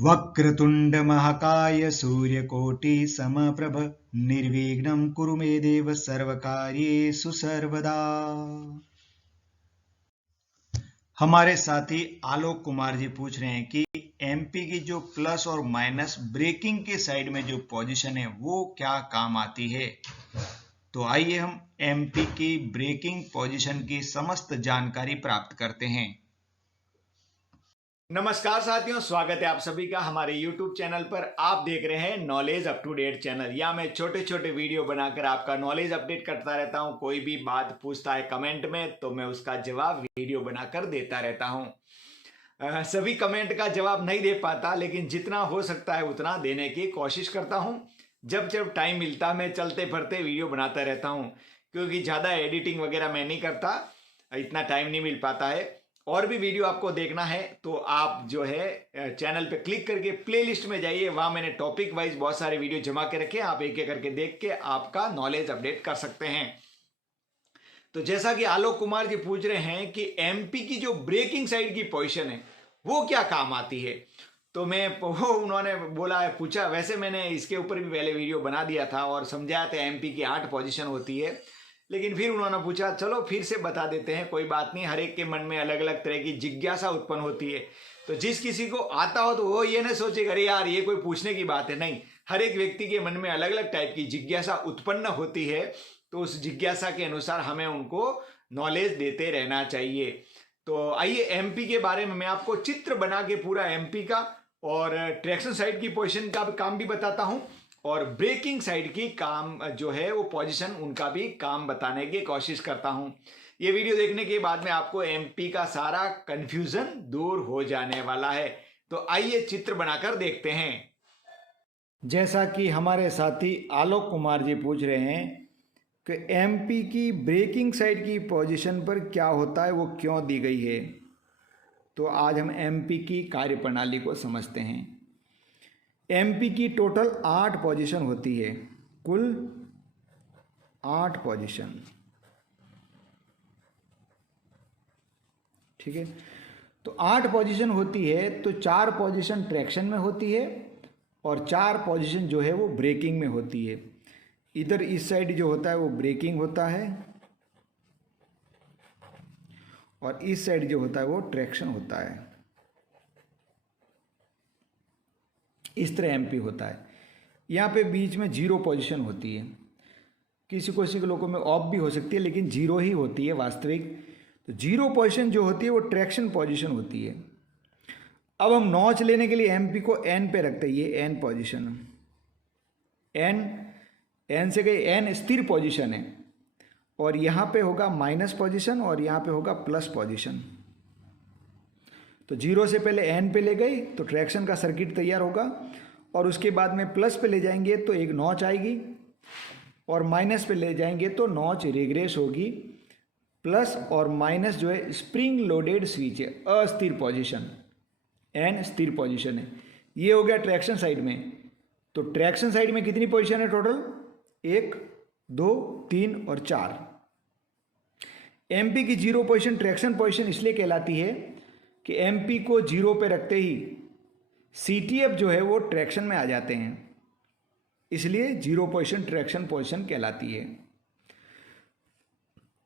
वक्रतुंड महाकाय सूर्यकोटि समप्रभ निर्विघ्नं कुरु मे देव सर्वकार्येषु सर्वदा। हमारे साथी आलोक कुमार जी पूछ रहे हैं कि एमपी की जो प्लस और माइनस ब्रेकिंग के साइड में जो पोजीशन है वो क्या काम आती है। तो आइए हम एमपी की ब्रेकिंग पोजीशन की समस्त जानकारी प्राप्त करते हैं। नमस्कार साथियों, स्वागत है आप सभी का हमारे YouTube चैनल पर। आप देख रहे हैं knowledge up to date channel. या मैं छोटे छोटे वीडियो बनाकर आपका नॉलेज अपडेट करता रहता हूं। कोई भी बात पूछता है कमेंट में तो मैं उसका जवाब वीडियो बनाकर देता रहता हूं। सभी कमेंट का जवाब नहीं दे पाता, लेकिन जितना हो सकता है उतना देने की कोशिश करता हूं। जब जब टाइम मिलता मैं चलते फिरते वीडियो बनाता रहता हूं, क्योंकि ज़्यादा एडिटिंग वगैरह मैं नहीं करता, इतना टाइम नहीं मिल पाता है। और भी वीडियो आपको देखना है तो आप जो है चैनल पे क्लिक करके प्लेलिस्ट में जाइए, वहां मैंने टॉपिक वाइज बहुत सारे वीडियो जमा के रखे हैं। आप एक एक करके देख के आपका नॉलेज अपडेट कर सकते हैं। तो जैसा कि आलोक कुमार जी पूछ रहे हैं कि एमपी की जो ब्रेकिंग साइड की पोजीशन है वो क्या काम आती है, तो उन्होंने बोला है, पूछा। वैसे मैंने इसके ऊपर भी पहले वीडियो बना दिया था और समझाया था एमपी की 8 पोजीशन होती है, लेकिन फिर उन्होंने पूछा चलो फिर से बता देते हैं। कोई बात नहीं, हर एक के मन में अलग अलग तरह की जिज्ञासा उत्पन्न होती है। तो जिस किसी को आता हो तो वो ये ना सोचेगा अरे यार ये कोई पूछने की बात है। नहीं, हर एक व्यक्ति के मन में अलग अलग टाइप की जिज्ञासा उत्पन्न होती है, तो उस जिज्ञासा के अनुसार हमें उनको नॉलेज देते रहना चाहिए। तो आइए एमपी के बारे में मैं आपको चित्र बना के पूरा एमपी का और ट्रैक्शन साइड की पोजीशन का काम भी बताता हूं, और ब्रेकिंग साइड की काम जो है वो पोजीशन उनका भी काम बताने की कोशिश करता हूं। ये वीडियो देखने के बाद में आपको एमपी का सारा कंफ्यूजन दूर हो जाने वाला है। तो आइए चित्र बनाकर देखते हैं। जैसा कि हमारे साथी आलोक कुमार जी पूछ रहे हैं कि एमपी की ब्रेकिंग साइड की पोजीशन पर क्या होता है, वो क्यों दी गई है, तो आज हम एमपी की कार्यप्रणाली को समझते हैं। एमपी की टोटल 8 पोजीशन होती है, कुल 8 पोजीशन, ठीक है। तो 8 पोजीशन होती है, तो 4 पोजीशन ट्रैक्शन में होती है और 4 पोजीशन जो है वो ब्रेकिंग में होती है। इधर इस साइड जो होता है वो ब्रेकिंग होता है और इस साइड जो होता है वो ट्रैक्शन होता है। इस तरह एमपी होता है। यहाँ पे बीच में 0 पोजीशन होती है। किसी किसी के लोगों में ऑफ भी हो सकती है, लेकिन 0 ही होती है वास्तविक। तो 0 पोजीशन जो होती है वो ट्रैक्शन पोजीशन होती है। अब हम नॉच लेने के लिए एमपी को एन पे रखते हैं। ये एन पोजीशन, एन से गई एन स्थिर पोजीशन है, और यहाँ पे होगा माइनस पोजीशन और यहाँ पे होगा प्लस पोजीशन। तो 0 से पहले एन पे ले गई तो ट्रैक्शन का सर्किट तैयार होगा, और उसके बाद में प्लस पे ले जाएंगे तो एक नॉच आएगी, और माइनस पे ले जाएंगे तो नॉच रिग्रेस होगी। प्लस और माइनस जो है स्प्रिंग लोडेड स्विच है, अस्थिर पोजीशन, एन स्थिर पोजीशन है। ये हो गया ट्रैक्शन साइड में। तो ट्रैक्शन साइड में कितनी पोजीशन है टोटल? 1, 2, 3 और 4। एमपी की 0 पोजीशन ट्रैक्शन पोजीशन इसलिए कहलाती है कि एमपी को 0 पे रखते ही सीटीएफ जो है वो ट्रैक्शन में आ जाते हैं, इसलिए 0 पोजीशन ट्रैक्शन पोजीशन कहलाती है।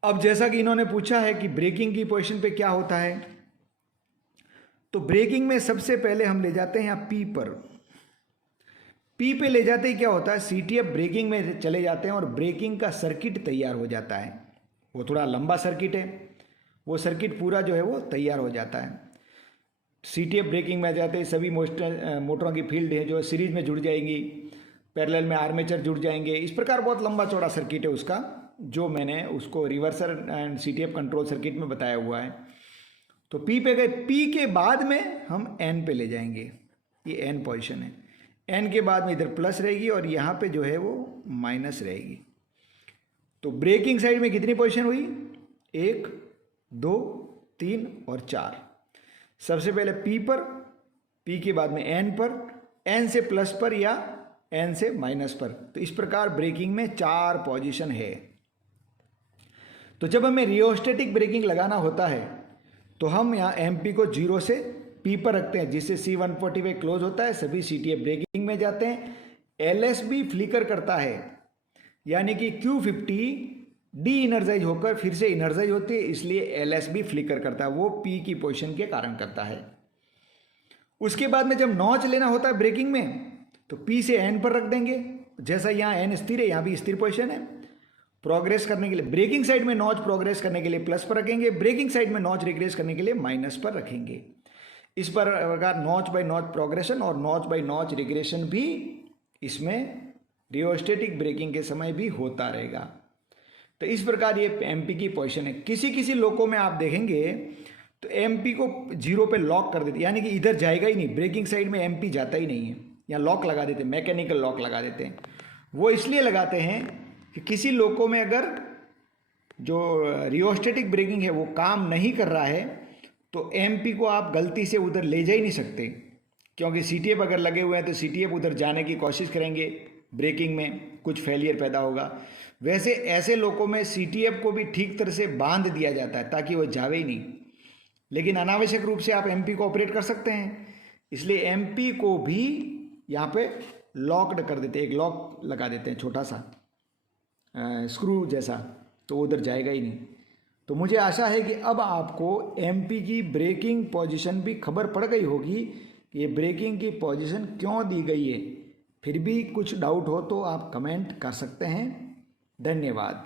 अब जैसा कि इन्होंने पूछा है कि ब्रेकिंग की पोजीशन पे क्या होता है, तो ब्रेकिंग में सबसे पहले हम ले जाते हैं यहाँ पी पर। पी पे ले जाते ही क्या होता है, सीटीएफ ब्रेकिंग में चले जाते हैं और ब्रेकिंग का सर्किट तैयार हो जाता है। वो थोड़ा लंबा सर्किट है, वो सर्किट पूरा जो है वो तैयार हो जाता है। सीटीएफ ब्रेकिंग में आ जाते हैं, सभी मोटरों की फील्ड है जो सीरीज में जुड़ जाएंगी, पैरेलल में आर्मेचर जुड़ जाएंगे। इस प्रकार बहुत लंबा चौड़ा सर्किट है उसका, जो मैंने उसको reverser and CTF control circuit में बताया हुआ है। तो पी पे गए, पी के बाद में हम एन पे ले जाएंगे। ये एन पोजीशन है। एन के बाद में इधर प्लस रहेगी और यहाँ पे जो है वो माइनस रहेगी। तो ब्रेकिंग साइड में कितनी पोजीशन हुई? 1, 2, 3 और 4। सबसे पहले पी पर, पी के बाद में एन पर, एन से प्लस पर या एन से माइनस पर। तो इस प्रकार ब्रेकिंग में 4 पोजीशन है। तो जब हमें रियोस्टेटिक ब्रेकिंग लगाना होता है तो हम यहाँ एमपी को 0 से पी पर रखते हैं जिससे C145 क्लोज होता है, सभी CTF ब्रेकिंग में जाते हैं। LS भी फ्लिकर करता है, यानी कि Q50 डी इनर्जाइज होकर फिर से इनर्जाइज होती है, इसलिए LS भी फ्लिकर करता है, वो P की पोजीशन के कारण करता है। उसके बाद में जब नॉच लेना होता है ब्रेकिंग में तो P से N पर रख देंगे, जैसा यहाँ N स्थिर है यहाँ भी स्थिर पोजीशन है। प्रोग्रेस करने के लिए ब्रेकिंग साइड में नॉच प्रोग्रेस करने के लिए प्लस पर रखेंगे, ब्रेकिंग साइड में नॉच रिग्रेस करने के लिए माइनस पर रखेंगे। इस प्रकार नॉच बाय नॉच प्रोग्रेशन और नॉच बाय नॉच रिग्रेशन भी इसमें रियोस्टेटिक ब्रेकिंग के समय भी होता रहेगा। तो इस प्रकार ये एमपी की पोजीशन है। किसी किसी लोकों में आप देखेंगे तो एमपी को 0 पे लॉक कर देते, यानी कि इधर जाएगा ही नहीं, ब्रेकिंग साइड में एमपी जाता ही नहीं है, या लॉक लगा देते, मैकेनिकल लॉक लगा देते हैं। वो इसलिए लगाते हैं कि किसी लोकों में अगर जो रियोस्टेटिक ब्रेकिंग है वो काम नहीं कर रहा है तो एमपी को आप गलती से उधर ले जा ही नहीं सकते, क्योंकि सीटीएफ अगर लगे हुए हैं तो सीटीएफ उधर जाने की कोशिश करेंगे, ब्रेकिंग में कुछ फेलियर पैदा होगा। वैसे ऐसे लोगों में सीटीएफ को भी ठीक तरह से बांध दिया जाता है ताकि वो जावे ही नहीं, लेकिन अनावश्यक रूप से आप एमपी को ऑपरेट कर सकते हैं, इसलिए एमपी को भी यहाँ पे लॉक्ड कर देते हैं, एक लॉक लगा देते हैं छोटा सा स्क्रू जैसा, तो उधर जाएगा ही नहीं। तो मुझे आशा है कि अब आपको एमपी की ब्रेकिंग पोजीशन भी खबर पड़ गई होगी कि ये ब्रेकिंग की पोजीशन क्यों दी गई है। फिर भी कुछ डाउट हो तो आप कमेंट कर सकते हैं। धन्यवाद।